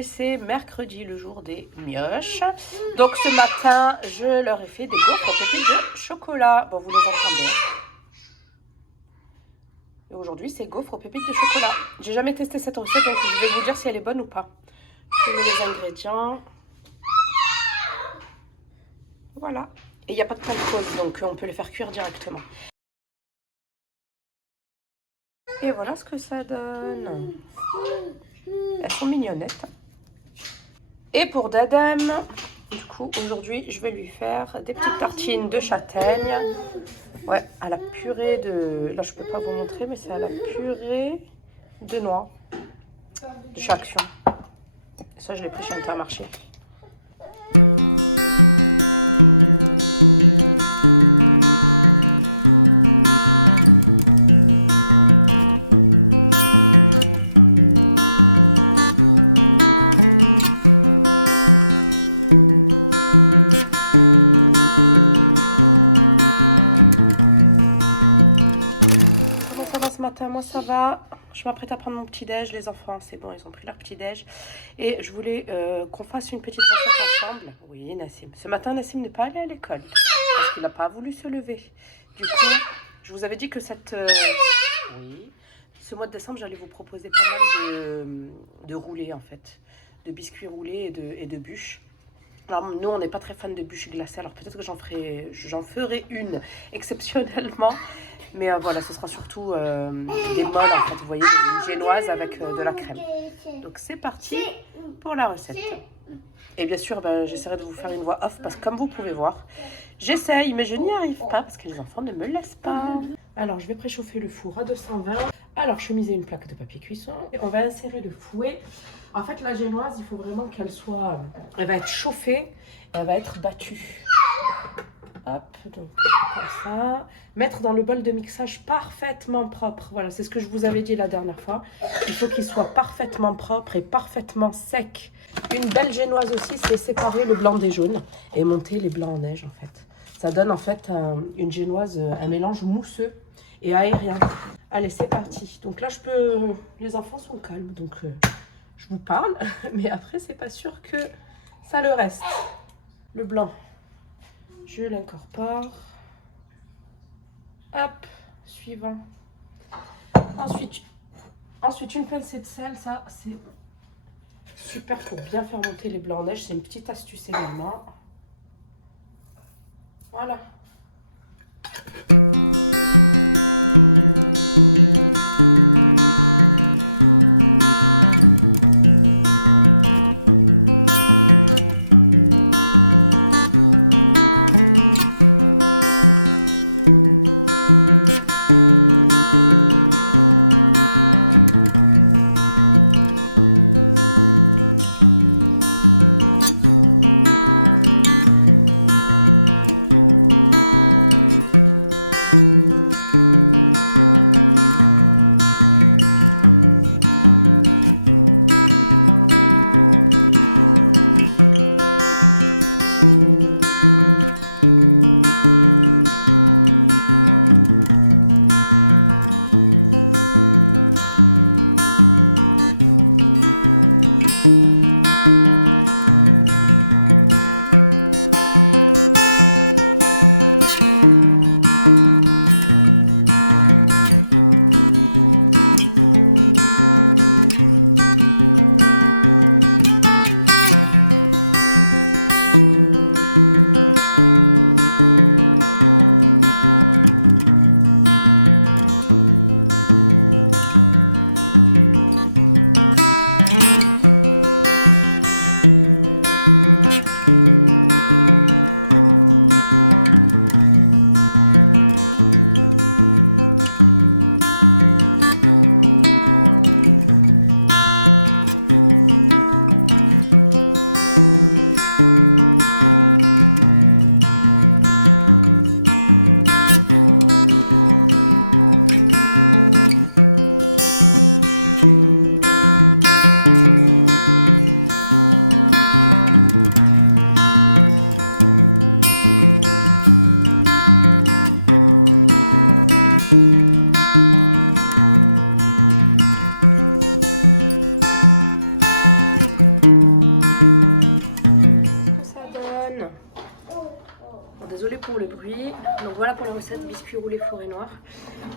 aujourd'hui c'est mercredi, le jour des mioches. Donc ce matin, je leur ai fait des gaufres aux pépites de chocolat. Bon, vous les entendez. Et aujourd'hui, c'est gaufres aux pépites de chocolat. J'ai jamais testé cette recette, donc je vais vous dire si elle est bonne ou pas. Je mets les ingrédients. Voilà. Et il n'y a pas de pause, donc on peut les faire cuire directement. Et voilà ce que ça donne. Elles sont mignonnettes. Et pour Dadam, du coup, aujourd'hui, je vais lui faire des petites tartines de châtaigne. Ouais, à la purée de... Là, je peux pas vous montrer, mais c'est à la purée de noix. De chez Action. Et ça, je l'ai pris chez Intermarché. Moi ça va, je m'apprête à prendre mon petit déj, les enfants c'est bon, ils ont pris leur petit déj et je voulais qu'on fasse une petite recette ensemble. Oui Nassim, ce matin Nassim n'est pas allé à l'école parce qu'il n'a pas voulu se lever. Du coup, je vous avais dit que ce mois de décembre j'allais vous proposer pas mal de roulés en fait, de biscuits roulés et de bûches. Alors nous on n'est pas très fan de bûches glacées, alors peut-être que j'en ferai une exceptionnellement. Mais voilà, ce sera surtout des molles en fait, vous voyez, une génoise avec de la crème. Donc c'est parti pour la recette. Et bien sûr, j'essaierai de vous faire une voix off parce que comme vous pouvez voir, j'essaye mais je n'y arrive pas parce que les enfants ne me laissent pas. Alors je vais préchauffer le four à 220. Alors je vais miser une plaque de papier cuisson. Et on va insérer le fouet. En fait la génoise, il faut vraiment qu'elle soit... Elle va être chauffée, elle va être battue. Hop, donc comme ça. Mettre dans le bol de mixage parfaitement propre. Voilà, c'est ce que je vous avais dit la dernière fois. Il faut qu'il soit parfaitement propre et parfaitement sec. Une belle génoise aussi, c'est séparer le blanc des jaunes et monter les blancs en neige en fait. Ça donne en fait une génoise, un mélange mousseux et aérien. Allez, c'est parti. Donc là, les enfants sont calmes, donc je vous parle. Mais après, c'est pas sûr que ça le reste. Le blanc. Je l'incorpore. Hop, suivant. Ensuite, une pincée de sel, ça c'est super pour bien faire monter les blancs en neige. C'est une petite astuce également. Voilà.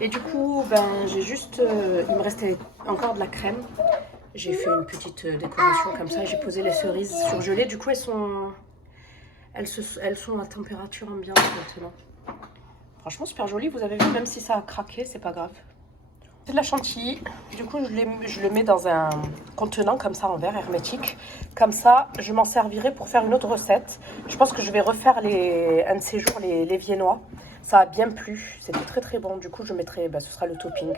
Et du coup, ben, j'ai juste... il me restait encore de la crème. J'ai fait une petite décoration comme ça. J'ai posé les cerises surgelées. Du coup, elles sont à température ambiante maintenant. Franchement, super joli. Vous avez vu, même si ça a craqué, c'est pas grave. C'est de la chantilly. Du coup, je le mets dans un contenant comme ça en verre hermétique. Comme ça, je m'en servirai pour faire une autre recette. Je pense que je vais refaire un de ces jours les viennois. Ça a bien plu. C'était très très bon. Du coup, je mettrai, ce sera le topping.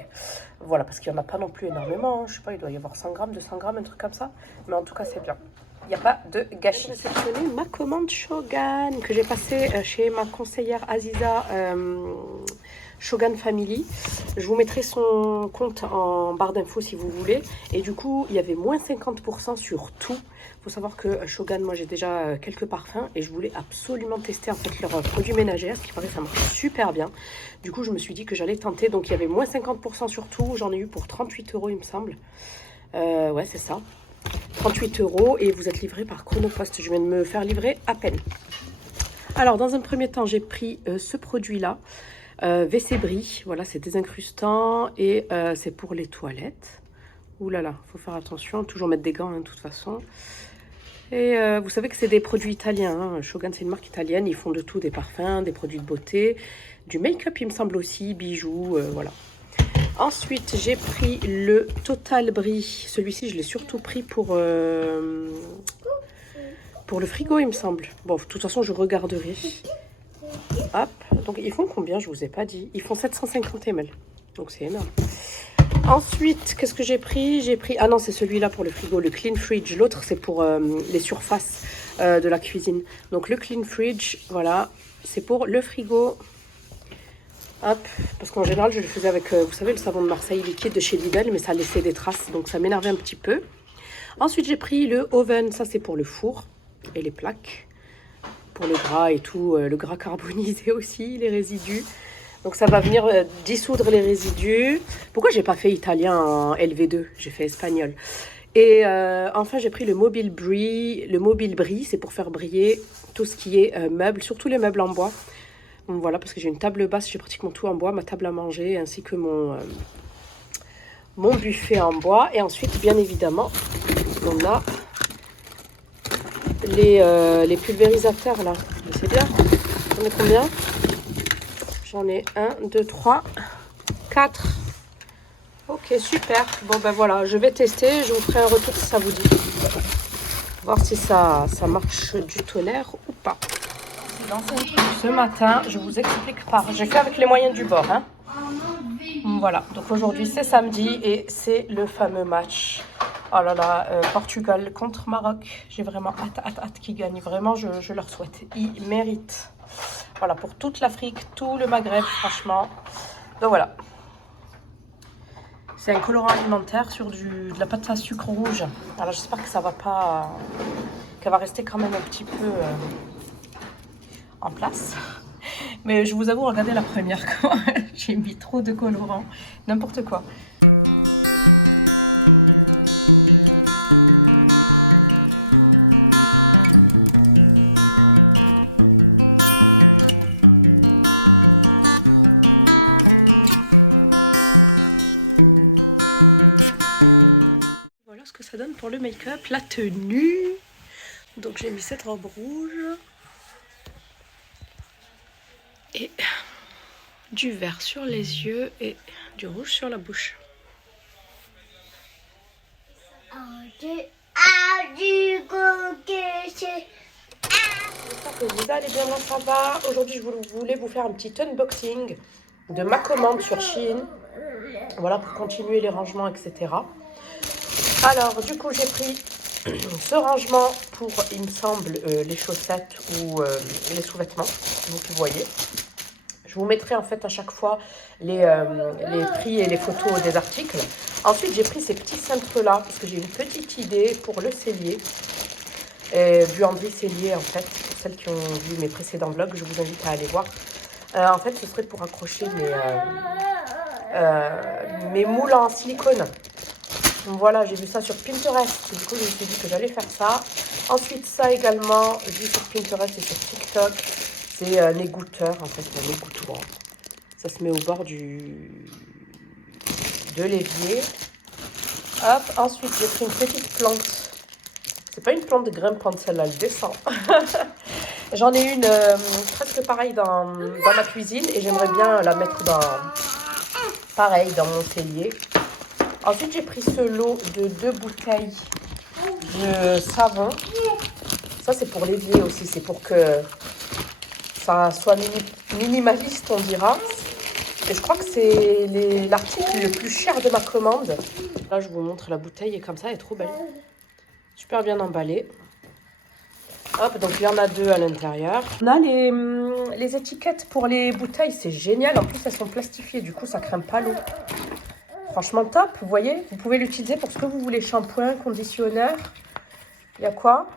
Voilà, parce qu'il n'y en a pas non plus énormément. Hein. Je sais pas, il doit y avoir 100 grammes, 200 grammes, un truc comme ça. Mais en tout cas, c'est bien. Il n'y a pas de gâchis. J'ai sélectionné ma commande Shogun que j'ai passée chez ma conseillère Aziza Shogun Family. Je vous mettrai son compte en barre d'infos si vous voulez. Et du coup, il y avait moins 50% sur tout. Il faut savoir que Shogun, moi j'ai déjà quelques parfums et je voulais absolument tester en fait leurs produits ménagers. À ce qui paraît, ça marche super bien. Du coup, je me suis dit que j'allais tenter. Donc, il y avait moins 50% sur tout. J'en ai eu pour 38 €, il me semble. Ouais, c'est ça. 38 € et vous êtes livré par Chronopost. Je viens de me faire livrer à peine. Alors, dans un premier temps, j'ai pris ce produit-là. WC Brie, voilà, c'est désincrustant et c'est pour les toilettes. Ouh là là, faut faire attention, toujours mettre des gants de toute façon. Et vous savez que c'est des produits italiens, hein. Shogun c'est une marque italienne, ils font de tout, des parfums, des produits de beauté, du make-up il me semble aussi, bijoux, voilà. Ensuite j'ai pris le Total Brie, celui-ci je l'ai surtout pris pour le frigo il me semble. Bon, de toute façon je regarderai. Hop, donc ils font combien? Je vous ai pas dit. Ils font 750 ml, donc c'est énorme. Ensuite, qu'est-ce que j'ai pris? J'ai pris, ah non, c'est celui-là pour le frigo, le Clean Fridge. L'autre, c'est pour les surfaces de la cuisine. Donc le Clean Fridge, voilà, c'est pour le frigo. Hop, parce qu'en général, je le faisais avec, vous savez, le savon de Marseille liquide de chez Lidl, mais ça laissait des traces, donc ça m'énervait un petit peu. Ensuite, j'ai pris le Oven, ça c'est pour le four et les plaques. Pour le gras et tout, le gras carbonisé aussi, les résidus. Donc ça va venir dissoudre les résidus. Pourquoi j'ai pas fait italien en LV2? J'ai fait espagnol. Et enfin j'ai pris le Mobile Brie. Le Mobile Brie, c'est pour faire briller tout ce qui est meubles, surtout les meubles en bois. Donc voilà, parce que j'ai une table basse, j'ai pratiquement tout en bois, ma table à manger, ainsi que mon buffet en bois. Et ensuite, bien évidemment, on a les pulvérisateurs là. C'est bien. J'en ai combien? J'en ai 1, 2, 3, 4. Ok, super. Bon ben voilà, je vais tester. Je vous ferai un retour si ça vous dit. Voir si ça marche du tonnerre ou pas. C'est lancé ce matin. Je vous explique pas. J'ai fait avec les moyens du bord. Hein. Voilà. Donc aujourd'hui c'est samedi et c'est le fameux match. Oh là là, Portugal contre Maroc. J'ai vraiment hâte qu'ils gagnent. Vraiment, je leur souhaite. Ils méritent. Voilà, pour toute l'Afrique, tout le Maghreb, franchement. Donc voilà. C'est un colorant alimentaire sur de la pâte à sucre rouge. Alors j'espère que ça va pas... qu'elle va rester quand même un petit peu en place. Mais je vous avoue, regardez la première. J'ai mis trop de colorant. N'importe quoi. Voilà ce que ça donne pour le make-up, la tenue. Donc j'ai mis cette robe rouge et du vert sur les yeux et du rouge sur la bouche. J'espère que vous allez bien, moi ça va. Aujourd'hui je voulais vous faire un petit unboxing de ma commande sur Shein. Voilà, pour continuer les rangements, etc. Alors du coup j'ai pris ce rangement pour, il me semble, les chaussettes ou les sous-vêtements, donc vous voyez. Je vous mettrai en fait à chaque fois les prix et les photos des articles. Ensuite j'ai pris ces petits cintres-là, parce que j'ai une petite idée pour le cellier. Buanderie cellier en fait, pour celles qui ont vu mes précédents vlogs, je vous invite à aller voir. En fait ce serait pour accrocher mes moules en silicone. Donc voilà, j'ai vu ça sur Pinterest, du coup je me suis dit que j'allais faire ça. Ensuite ça également, vu sur Pinterest et sur TikTok, c'est un égoutteur, en fait, un égouttoir. Ça se met au bord de l'évier. Hop, ensuite j'ai pris une petite plante. C'est pas une plante grimpante celle-là, elle descend. J'en ai une presque pareille dans ma cuisine et j'aimerais bien la mettre pareil dans mon cellier. Ensuite j'ai pris ce lot de 2 bouteilles de savon. Ça c'est pour l'évier aussi, c'est pour que ça soit minimaliste on dira. Et je crois que c'est l'article le plus cher de ma commande. Là je vous montre la bouteille et comme ça elle est trop belle. Super bien emballée. Hop, donc il y en a 2 à l'intérieur. On a les étiquettes pour les bouteilles, c'est génial. En plus, elles sont plastifiées, du coup, ça craint pas l'eau. Franchement, top, vous voyez. Vous pouvez l'utiliser pour ce que vous voulez. Shampoing, conditionneur. Il y a quoi?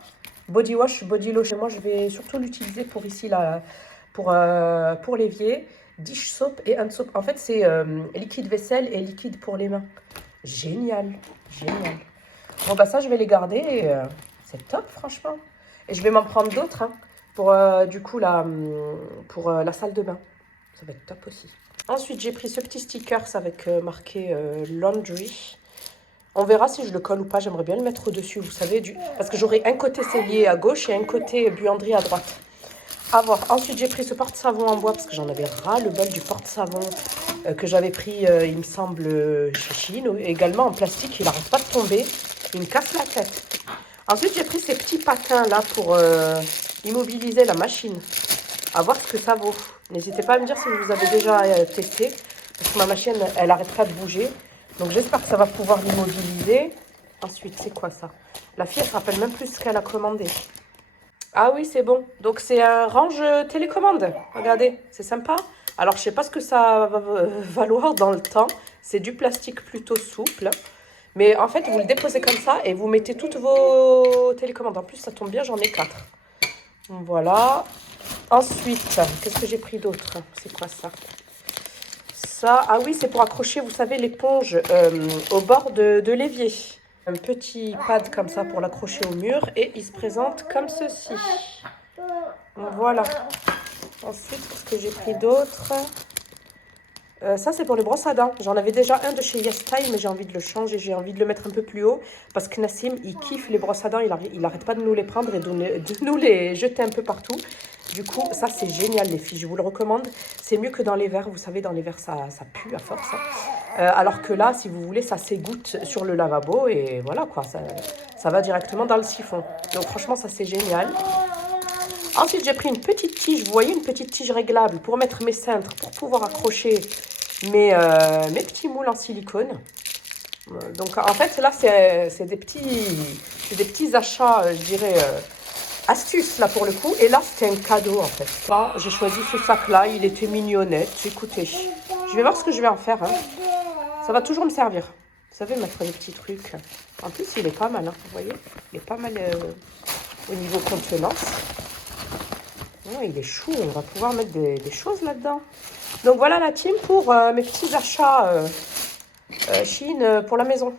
Body wash, body lotion. Moi, je vais surtout l'utiliser pour ici, là, pour l'évier. Dish soap et hand soap. En fait, c'est liquide vaisselle et liquide pour les mains. Génial, génial. Bon, bah ça, je vais les garder et c'est top, franchement. Et je vais m'en prendre d'autres hein, pour du coup pour la salle de bain. Ça va être top aussi. Ensuite, j'ai pris ce petit sticker avec marqué laundry. On verra si je le colle ou pas. J'aimerais bien le mettre au-dessus, vous savez, parce que j'aurai un côté cellier à gauche et un côté buanderie à droite. À voir. Ensuite, j'ai pris ce porte-savon en bois parce que j'en avais ras-le-bol du porte-savon que j'avais pris, il me semble, chez Chine. Également en plastique, il n'arrête pas de tomber. Il me casse la tête. Ensuite, j'ai pris ces petits patins là pour immobiliser la machine. À voir ce que ça vaut. N'hésitez pas à me dire si vous avez déjà testé. Parce que ma machine, elle n'arrête pas de bouger. Donc, j'espère que ça va pouvoir l'immobiliser. Ensuite, c'est quoi ça? La fille, elle ne se rappelle même plus ce qu'elle a commandé. Ah oui, c'est bon. Donc, c'est un range télécommande. Regardez, c'est sympa. Alors, je ne sais pas ce que ça va valoir dans le temps. C'est du plastique plutôt souple. Mais en fait, vous le déposez comme ça et vous mettez toutes vos télécommandes. En plus, ça tombe bien, j'en ai 4. Voilà. Ensuite, qu'est-ce que j'ai pris d'autre? C'est quoi ça? Ça, ah oui, c'est pour accrocher, vous savez, l'éponge au bord de l'évier. Un petit pad comme ça pour l'accrocher au mur et il se présente comme ceci. Voilà. Ensuite, qu'est-ce que j'ai pris d'autre? Ça, c'est pour les brosses à dents. J'en avais déjà un de chez YesStyle, mais j'ai envie de le changer. J'ai envie de le mettre un peu plus haut. Parce que Nassim, il kiffe les brosses à dents. Il arrête pas de nous les prendre et de nous les jeter un peu partout. Du coup, ça, c'est génial, les filles. Je vous le recommande. C'est mieux que dans les verres. Vous savez, dans les verres, ça pue à force. Alors que là, si vous voulez, ça s'égoutte sur le lavabo. Et voilà, quoi. Ça va directement dans le siphon. Donc, franchement, ça, c'est génial. Ensuite, j'ai pris une petite tige. Vous voyez, une petite tige réglable pour mettre mes cintres, pour pouvoir accrocher mes petits moules en silicone. Donc, en fait, là, c'est des petits achats, je dirais, astuces, là, pour le coup. Et là, c'était un cadeau, en fait. Là, j'ai choisi ce sac-là. Il était mignonnette. Écoutez, je vais voir ce que je vais en faire. Hein. Ça va toujours me servir. Vous savez, mettre des petits trucs. En plus, il est pas mal, hein, vous voyez. Il est pas mal au niveau contenance. Oh, il est chou, on va pouvoir mettre des choses là-dedans. Donc voilà la team pour mes petits achats Chine pour la maison.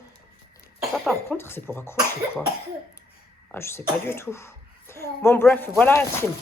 Ça par contre, c'est pour accrocher quoi. Ah, je sais pas du tout. Bon bref, voilà la team.